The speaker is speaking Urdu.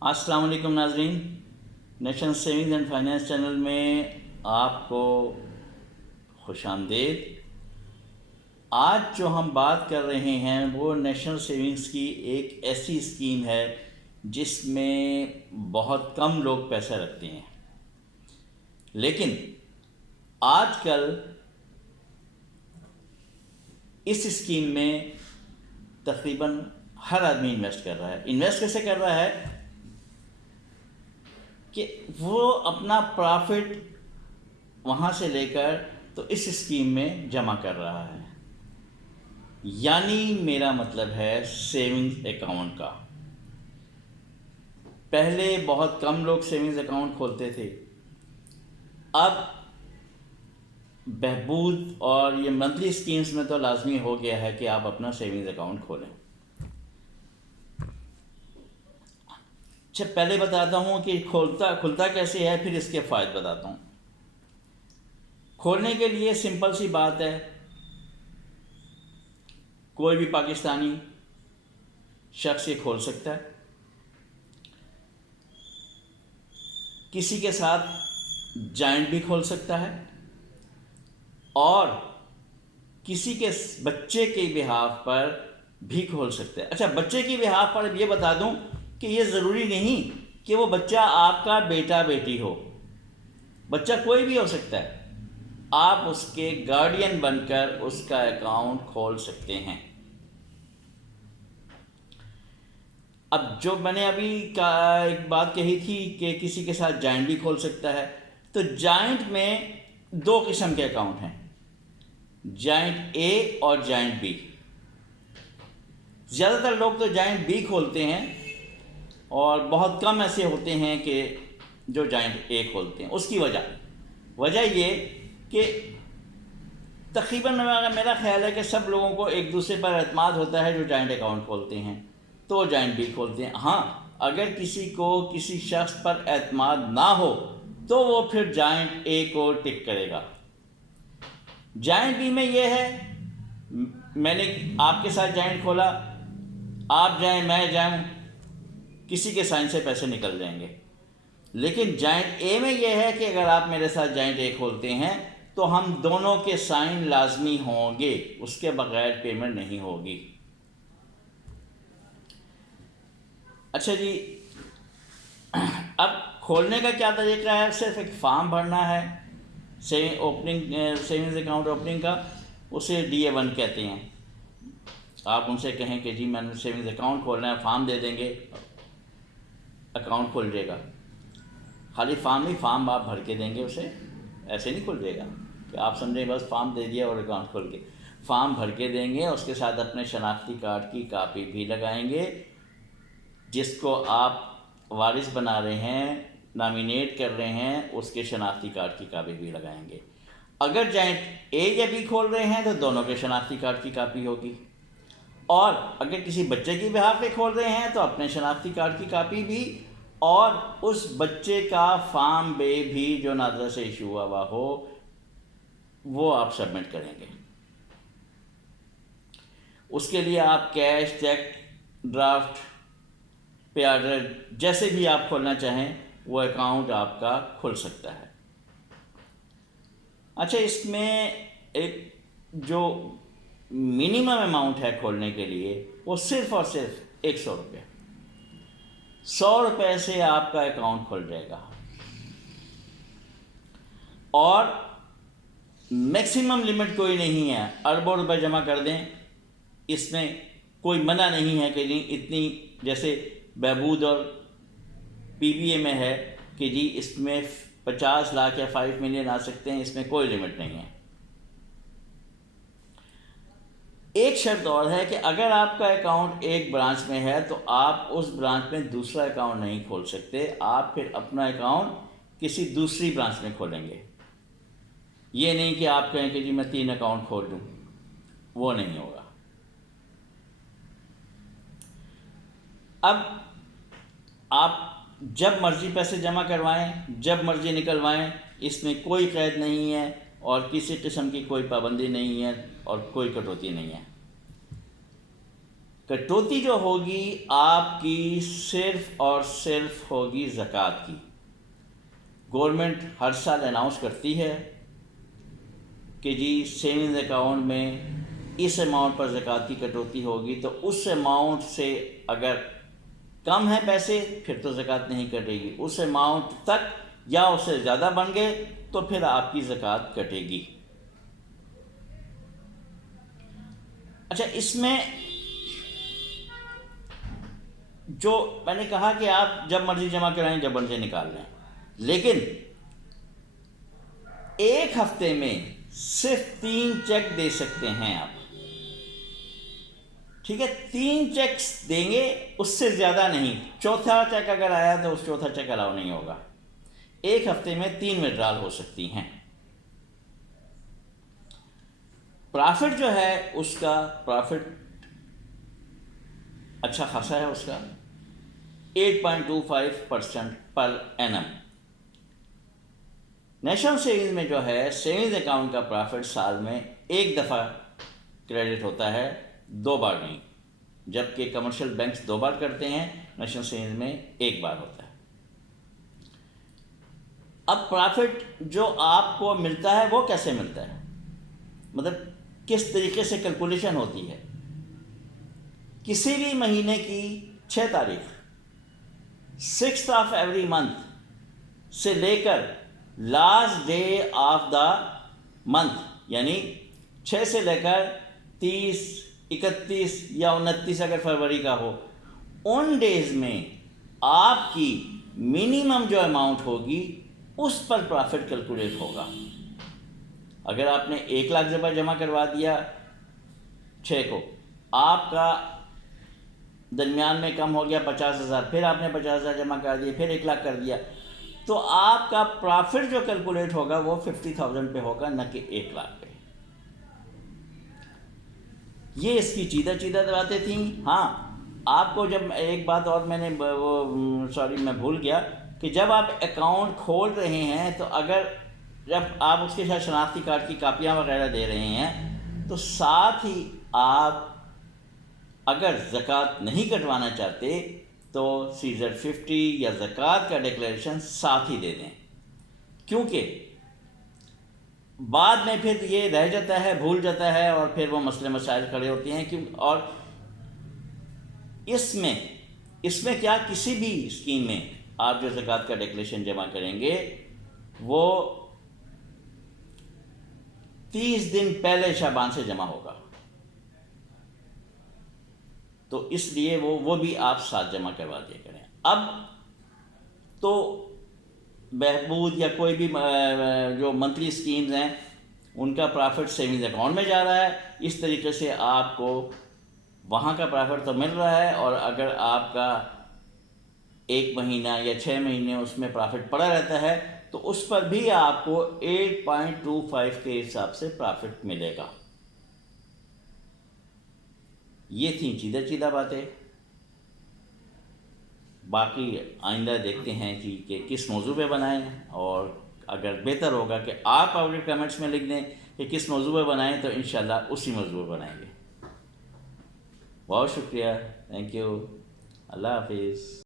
السلام علیکم ناظرین، national savings and finance channel میں آپ کو خوش آمدید۔ آج جو ہم بات کر رہے ہیں وہ نیشنل سیونگز کی ایک ایسی اسکیم ہے جس میں بہت کم لوگ پیسہ رکھتے ہیں، لیکن آج کل اس اسکیم میں تقریباً ہر آدمی انویسٹ کر رہا ہے۔ انویسٹ کیسے کر رہا ہے کہ وہ اپنا پرافٹ وہاں سے لے کر تو اس اسکیم میں جمع کر رہا ہے، یعنی میرا مطلب ہے سیونگز اکاؤنٹ کا۔ پہلے بہت کم لوگ سیونگز اکاؤنٹ کھولتے تھے، اب بہبود اور یہ منتھلی اسکیمز میں تو لازمی ہو گیا ہے کہ آپ اپنا سیونگز اکاؤنٹ کھولیں۔ اچھا، پہلے بتاتا ہوں کہ کھلتا کیسے ہے، پھر اس کے فوائد بتاتا ہوں۔ کھولنے کے لیے سمپل سی بات ہے، کوئی بھی پاکستانی شخص یہ کھول سکتا ہے۔ کسی کے ساتھ جوائنٹ بھی کھول سکتا ہے، اور کسی کے بچے کے بہاف پر بھی کھول سکتا ہے۔ اچھا، بچے کی بہاف پر یہ بتا دوں کہ یہ ضروری نہیں کہ وہ بچہ آپ کا بیٹا بیٹی ہو، بچہ کوئی بھی ہو سکتا ہے، آپ اس کے گارڈین بن کر اس کا اکاؤنٹ کھول سکتے ہیں۔ اب جو میں نے ابھی ایک بات کہی تھی کہ کسی کے ساتھ جوائنٹ بھی کھول سکتا ہے، تو جوائنٹ میں دو قسم کے اکاؤنٹ ہیں، جوائنٹ اے اور جوائنٹ بی۔ زیادہ تر لوگ تو جوائنٹ بی کھولتے ہیں، اور بہت کم ایسے ہوتے ہیں کہ جو جوائنٹ اے کھولتے ہیں۔ اس کی وجہ یہ کہ تقریباً میرا خیال ہے کہ سب لوگوں کو ایک دوسرے پر اعتماد ہوتا ہے جو جوائنٹ اکاؤنٹ کھولتے ہیں، تو جوائنٹ بی کھولتے ہیں۔ ہاں، اگر کسی کو کسی شخص پر اعتماد نہ ہو تو وہ پھر جوائنٹ اے کو ٹک کرے گا۔ جوائنٹ بی میں یہ ہے، میں نے آپ کے ساتھ جوائنٹ کھولا، آپ جائیں میں جاؤں، کسی کے سائن سے پیسے نکل جائیں گے۔ لیکن جوائنٹ اے میں یہ ہے کہ اگر آپ میرے ساتھ جوائنٹ اے کھولتے ہیں تو ہم دونوں کے سائن لازمی ہوں گے، اس کے بغیر پیمنٹ نہیں ہوگی۔ اچھا جی، اب کھولنے کا کیا طریقہ ہے؟ صرف ایک فارم بھرنا ہے سیونگز اکاؤنٹ اوپننگ کا، اسے DA1 کہتے ہیں۔ آپ ان سے کہیں کہ جی میں نے سیونگز اکاؤنٹ کھولنا ہے، فارم دے دیں گے، اکاؤنٹ کھل جائے گا۔ خالی فارم نہیں، فارم آپ بھر کے دیں گے، اسے ایسے نہیں کھل جائے گا کہ آپ سمجھیں بس فارم دے دیا اور اکاؤنٹ کھل گیا۔ فارم بھر کے دیں گے، اس کے ساتھ اپنے شناختی کارڈ کی کاپی بھی لگائیں گے، جس کو آپ وارث بنا رہے ہیں، نامینیٹ کر رہے ہیں، اس کے شناختی کارڈ کی کاپی بھی لگائیں گے۔ اگر جوائنٹ اے یا بی کھول رہے ہیں تو دونوں کے شناختی کارڈ کی کاپی ہوگی، اور اگر کسی بچے کی بہاف پہ کھول رہے ہیں تو اپنے شناختی کارڈ کی کاپی بھی، اور اس بچے کا فارم بے بھی جو نادرا سے ایشو ہوا ہو وہ آپ سبمٹ کریں گے۔ اس کے لیے آپ cash, check, draft, pay order, جیسے بھی آپ کھولنا چاہیں وہ اکاؤنٹ آپ کا کھل سکتا ہے۔ اچھا، اس میں ایک جو منیمم اماؤنٹ ہے کھولنے کے لیے وہ صرف اور صرف 100 روپے۔ 100 روپے سے آپ کا اکاؤنٹ کھل جائے گا، اور میکسیمم لمٹ کوئی نہیں ہے، اربوں روپے جمع کر دیں، اس میں کوئی منع نہیں ہے کہ نہیں اتنی، جیسے بہبود اور PBA میں ہے کہ جی اس میں 50 لاکھ یا 5 ملین آ سکتے ہیں، اس میں کوئی لمٹ نہیں ہے۔ ایک شرط اور ہے کہ اگر آپ کا اکاؤنٹ ایک برانچ میں ہے تو آپ اس برانچ میں دوسرا اکاؤنٹ نہیں کھول سکتے، آپ پھر اپنا اکاؤنٹ کسی دوسری برانچ میں کھولیں گے۔ یہ نہیں کہ آپ کہیں کہ جی میں 3 اکاؤنٹ کھول دوں، وہ نہیں ہوگا۔ اب آپ جب مرضی پیسے جمع کروائیں، جب مرضی نکلوائیں، اس میں کوئی قید نہیں ہے، اور کسی قسم کی کوئی پابندی نہیں ہے، اور کوئی کٹوتی نہیں ہے۔ کٹوتی جو ہوگی آپ کی صرف اور صرف ہوگی زکوٰۃ کی. گورنمنٹ ہر سال اناؤنس کرتی ہے کہ جی سیونگز اکاؤنٹ میں اس اماؤنٹ پر زکوٰۃ کی کٹوتی ہوگی، تو اس اماؤنٹ سے اگر کم ہے پیسے پھر تو زکوٰۃ نہیں کٹے گی، اس اماؤنٹ تک یا اس سے زیادہ بن گئے تو پھر آپ کی زکوٰۃ کٹے گی. اچھا، اس میں جو میں نے کہا کہ آپ جب مرضی جمع کرائیں، جب مرضی نکال لیں، لیکن ایک ہفتے میں صرف 3 چیک دے سکتے ہیں آپ. ٹھیک ہے، 3 چیکس دیں گے، اس سے زیادہ نہیں. چوتھا چیک اگر آیا تو اس چوتھا چیک الاؤ نہیں ہوگا. ایک ہفتے میں 3 وڈرال ہو سکتی ہیں. پرافٹ جو ہے اس کا پرافٹ اچھا خاصا ہے، اس کا 8.25% پر اینم. نیشنل سیونگز میں جو ہے سیونگز اکاؤنٹ کا پرافٹ سال میں ایک دفعہ کریڈٹ ہوتا ہے، 2 بار نہیں. جبکہ کمرشل بینکس 2 بار کرتے ہیں، نیشنل سیونگز میں 1 بار ہوتا ہے. اب پرافٹ جو آپ کو ملتا ہے وہ کیسے ملتا ہے، مطلب کس طریقے سے کیلکولیشن ہوتی ہے. کسی بھی مہینے کی 6 تاریخ 6th آف ایوری منتھ سے لے کر last day of the month, یعنی 6 سے لے کر 30، 31 یا 29 اگر فروری کا ہو، ان ڈیز میں آپ کی منیمم جو اماؤنٹ ہوگی اس پر پرافٹ کیلکولیٹ ہوگا. اگر آپ نے 1 لاکھ روپے جمع کروا دیا 6 کو، آپ کا درمیان میں کم ہو گیا 50,000، پھر آپ نے 50,000 جمع کر دیے، پھر 1 لاکھ کر دیا، تو آپ کا پرافٹ جو کیلکولیٹ ہوگا وہ 50,000 پہ ہوگا، نہ کہ 1 لاکھ پہ. یہ اس کی چیدہ باتیں تھیں. ہاں، آپ کو جب ایک بات اور میں نے میں بھول گیا کہ جب آپ اکاؤنٹ کھول رہے ہیں تو اگر جب آپ اس کے ساتھ شناختی کارڈ کی کاپیاں وغیرہ دے رہے ہیں تو ساتھ ہی آپ اگر زکوٰۃ نہیں کٹوانا چاہتے تو سیزر 50 یا زکوٰۃ کا ڈکلیریشن ساتھ ہی دے دیں، کیونکہ بعد میں پھر یہ رہ جاتا ہے، بھول جاتا ہے، اور پھر وہ مسئلے مسائل کھڑے ہوتے ہیں. اور اس میں کیا، کسی بھی اسکیم میں آپ جو زکوٰۃ کا ڈکلیریشن جمع کریں گے وہ 30 دن پہلے شعبان سے جمع ہوگا، تو اس لیے وہ بھی آپ ساتھ جمع کروا دیا کریں. اب تو بہبود یا کوئی بھی جو منتھلی اسکیمز ہیں ان کا پرافٹ سیونگز اکاؤنٹ میں جا رہا ہے. اس طریقے سے آپ کو وہاں کا پرافٹ تو مل رہا ہے، اور اگر آپ کا 1 مہینہ یا 6 مہینے اس میں پرافٹ پڑا رہتا ہے تو اس پر بھی آپ کو 8.25 کے حساب سے پرافٹ ملے گا. یہ تھیں چیدہ باتیں. باقی آئندہ دیکھتے ہیں کہ کس موضوع پہ بنائیں، اور اگر بہتر ہوگا کہ آپ اپنے کمنٹس میں لکھ دیں کہ کس موضوع پہ بنائیں تو انشاءاللہ اسی موضوع پہ بنائیں گے. بہت شکریہ، تھینک یو، اللہ حافظ.